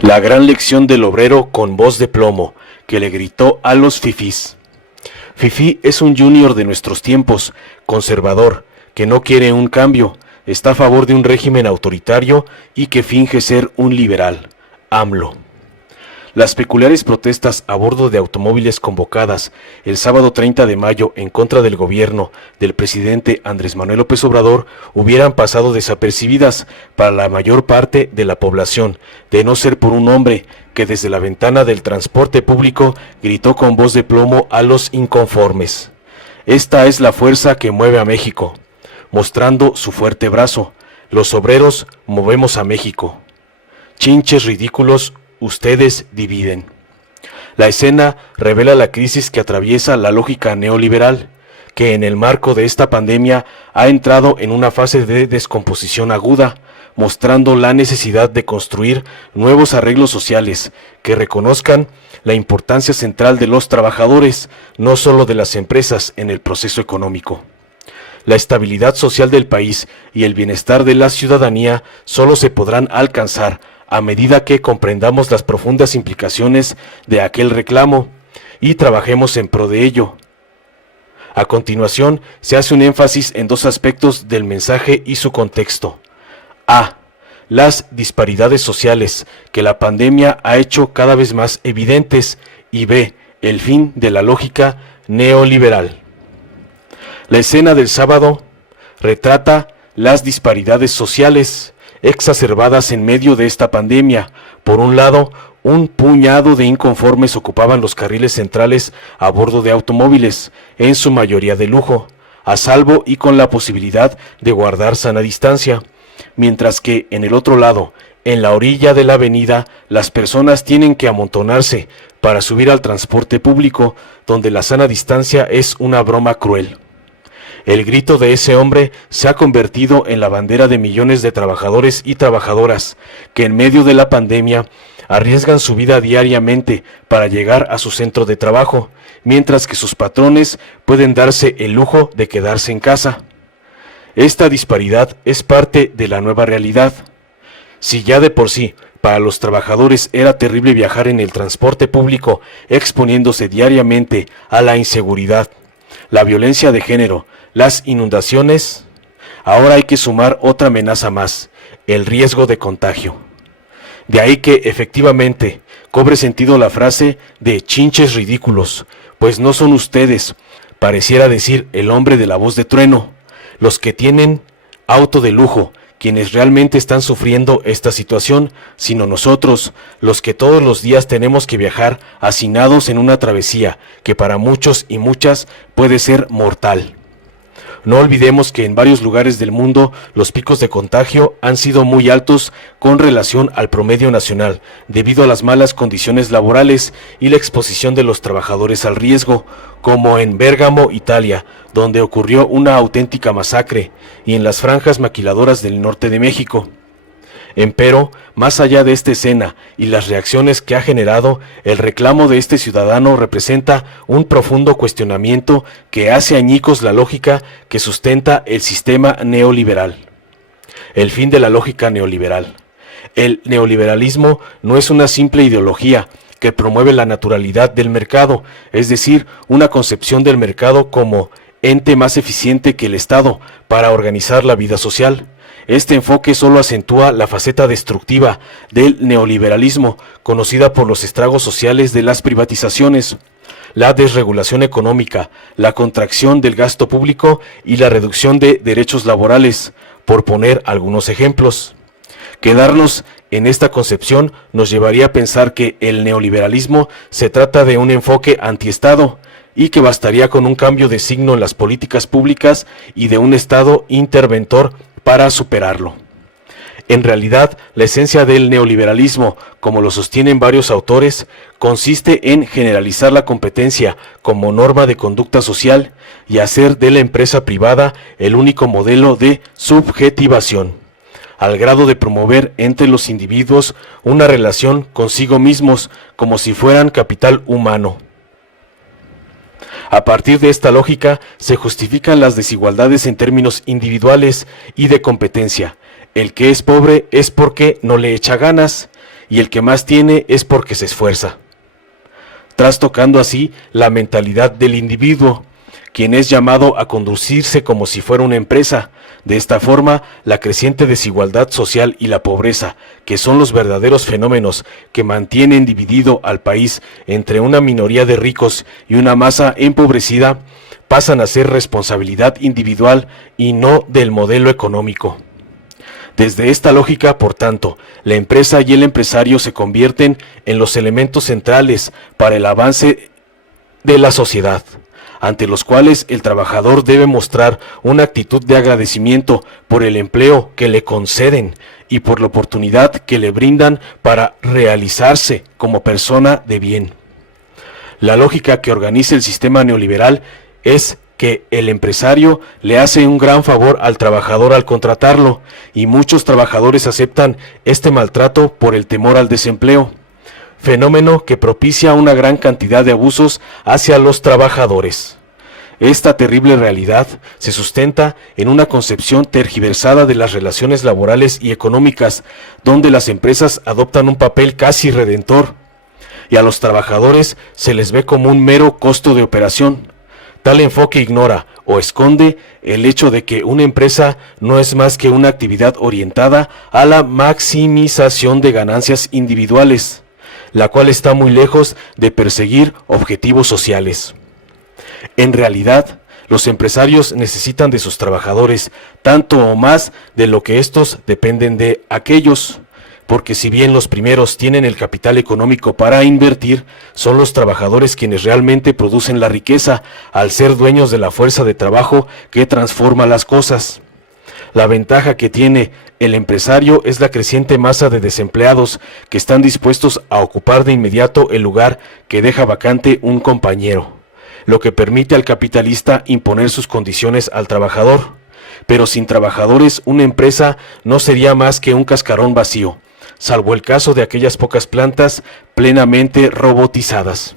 La gran lección del obrero con voz de plomo, que le gritó a los fifís. Fifí es un junior de nuestros tiempos, conservador, que no quiere un cambio, está a favor de un régimen autoritario y que finge ser un liberal, AMLO. Las peculiares protestas a bordo de automóviles convocadas el sábado 30 de mayo en contra del gobierno del presidente Andrés Manuel López Obrador hubieran pasado desapercibidas para la mayor parte de la población, de no ser por un hombre que desde la ventana del transporte público gritó con voz de plomo a los inconformes. Esta es la fuerza que mueve a México, mostrando su fuerte brazo. Los obreros movemos a México. Chinches ridículos, ustedes dividen. La escena revela la crisis que atraviesa la lógica neoliberal, que en el marco de esta pandemia ha entrado en una fase de descomposición aguda, mostrando la necesidad de construir nuevos arreglos sociales que reconozcan la importancia central de los trabajadores, no solo de las empresas, en el proceso económico. La estabilidad social del país y el bienestar de la ciudadanía solo se podrán alcanzar a medida que comprendamos las profundas implicaciones de aquel reclamo y trabajemos en pro de ello. A continuación, se hace un énfasis en dos aspectos del mensaje y su contexto. A. Las disparidades sociales que la pandemia ha hecho cada vez más evidentes, y B. El fin de la lógica neoliberal. La escena del sábado retrata las disparidades sociales exacerbadas en medio de esta pandemia. Por un lado, un puñado de inconformes ocupaban los carriles centrales a bordo de automóviles, en su mayoría de lujo, a salvo y con la posibilidad de guardar sana distancia, mientras que en el otro lado, en la orilla de la avenida, las personas tienen que amontonarse para subir al transporte público, donde la sana distancia es una broma cruel. El grito de ese hombre se ha convertido en la bandera de millones de trabajadores y trabajadoras que en medio de la pandemia arriesgan su vida diariamente para llegar a su centro de trabajo, mientras que sus patrones pueden darse el lujo de quedarse en casa. Esta disparidad es parte de la nueva realidad. Si ya de por sí para los trabajadores era terrible viajar en el transporte público exponiéndose diariamente a la inseguridad, la violencia de género, las inundaciones, ahora hay que sumar otra amenaza más, el riesgo de contagio. De ahí que efectivamente cobre sentido la frase de chinches ridículos, pues no son ustedes, pareciera decir el hombre de la voz de trueno, los que tienen auto de lujo, quienes realmente están sufriendo esta situación, sino nosotros, los que todos los días tenemos que viajar hacinados en una travesía que para muchos y muchas puede ser mortal. No olvidemos que en varios lugares del mundo los picos de contagio han sido muy altos con relación al promedio nacional, debido a las malas condiciones laborales y la exposición de los trabajadores al riesgo, como en Bérgamo, Italia, donde ocurrió una auténtica masacre, y en las franjas maquiladoras del norte de México. Empero, más allá de esta escena y las reacciones que ha generado, el reclamo de este ciudadano representa un profundo cuestionamiento que hace añicos la lógica que sustenta el sistema neoliberal. El fin de la lógica neoliberal. El neoliberalismo no es una simple ideología que promueve la naturalidad del mercado, es decir, una concepción del mercado como ente más eficiente que el Estado para organizar la vida social. Este enfoque solo acentúa la faceta destructiva del neoliberalismo, conocida por los estragos sociales de las privatizaciones, la desregulación económica, la contracción del gasto público y la reducción de derechos laborales, por poner algunos ejemplos. Quedarnos en esta concepción nos llevaría a pensar que el neoliberalismo se trata de un enfoque antiestado y que bastaría con un cambio de signo en las políticas públicas y de un Estado interventor para superarlo. En realidad, la esencia del neoliberalismo, como lo sostienen varios autores, consiste en generalizar la competencia como norma de conducta social y hacer de la empresa privada el único modelo de subjetivación, al grado de promover entre los individuos una relación consigo mismos como si fueran capital humano. A partir de esta lógica se justifican las desigualdades en términos individuales y de competencia. El que es pobre es porque no le echa ganas, y el que más tiene es porque se esfuerza, trastocando así la mentalidad del individuo, quien es llamado a conducirse como si fuera una empresa. De esta forma, la creciente desigualdad social y la pobreza, que son los verdaderos fenómenos que mantienen dividido al país entre una minoría de ricos y una masa empobrecida, pasan a ser responsabilidad individual y no del modelo económico. Desde esta lógica, por tanto, la empresa y el empresario se convierten en los elementos centrales para el avance de la sociedad, ante los cuales el trabajador debe mostrar una actitud de agradecimiento por el empleo que le conceden y por la oportunidad que le brindan para realizarse como persona de bien. La lógica que organiza el sistema neoliberal es que el empresario le hace un gran favor al trabajador al contratarlo, y muchos trabajadores aceptan este maltrato por el temor al desempleo, fenómeno que propicia una gran cantidad de abusos hacia los trabajadores. Esta terrible realidad se sustenta en una concepción tergiversada de las relaciones laborales y económicas, donde las empresas adoptan un papel casi redentor, y a los trabajadores se les ve como un mero costo de operación. Tal enfoque ignora o esconde el hecho de que una empresa no es más que una actividad orientada a la maximización de ganancias individuales, la cual está muy lejos de perseguir objetivos sociales. En realidad, los empresarios necesitan de sus trabajadores tanto o más de lo que estos dependen de aquellos, porque si bien los primeros tienen el capital económico para invertir, son los trabajadores quienes realmente producen la riqueza al ser dueños de la fuerza de trabajo que transforma las cosas. La ventaja que tiene el empresario es la creciente masa de desempleados que están dispuestos a ocupar de inmediato el lugar que deja vacante un compañero, lo que permite al capitalista imponer sus condiciones al trabajador. Pero sin trabajadores, una empresa no sería más que un cascarón vacío, salvo el caso de aquellas pocas plantas plenamente robotizadas.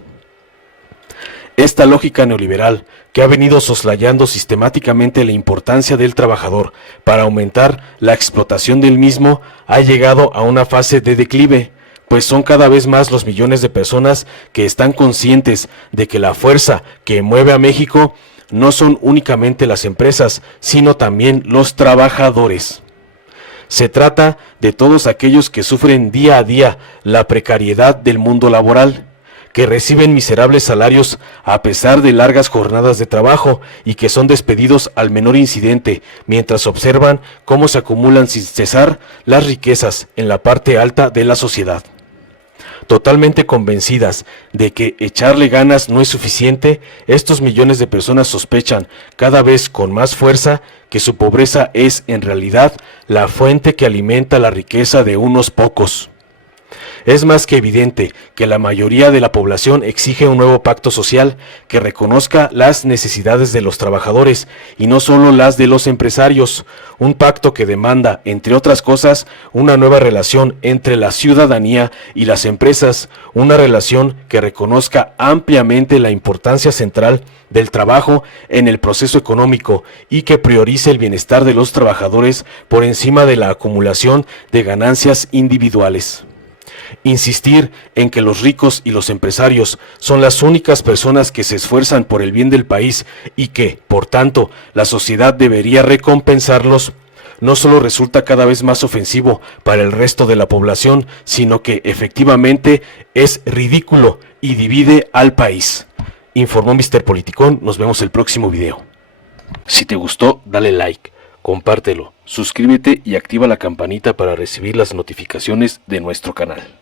Esta lógica neoliberal, que ha venido soslayando sistemáticamente la importancia del trabajador para aumentar la explotación del mismo, ha llegado a una fase de declive, pues son cada vez más los millones de personas que están conscientes de que la fuerza que mueve a México no son únicamente las empresas, sino también los trabajadores. Se trata de todos aquellos que sufren día a día la precariedad del mundo laboral, que reciben miserables salarios a pesar de largas jornadas de trabajo y que son despedidos al menor incidente, mientras observan cómo se acumulan sin cesar las riquezas en la parte alta de la sociedad. Totalmente convencidas de que echarle ganas no es suficiente, estos millones de personas sospechan cada vez con más fuerza que su pobreza es en realidad la fuente que alimenta la riqueza de unos pocos. Es más que evidente que la mayoría de la población exige un nuevo pacto social que reconozca las necesidades de los trabajadores y no solo las de los empresarios, un pacto que demanda, entre otras cosas, una nueva relación entre la ciudadanía y las empresas, una relación que reconozca ampliamente la importancia central del trabajo en el proceso económico y que priorice el bienestar de los trabajadores por encima de la acumulación de ganancias individuales. Insistir en que los ricos y los empresarios son las únicas personas que se esfuerzan por el bien del país y que, por tanto, la sociedad debería recompensarlos, no solo resulta cada vez más ofensivo para el resto de la población, sino que efectivamente es ridículo y divide al país. Informó Mr. Politicón, nos vemos el próximo video. Si te gustó, dale like, compártelo, suscríbete y activa la campanita para recibir las notificaciones de nuestro canal.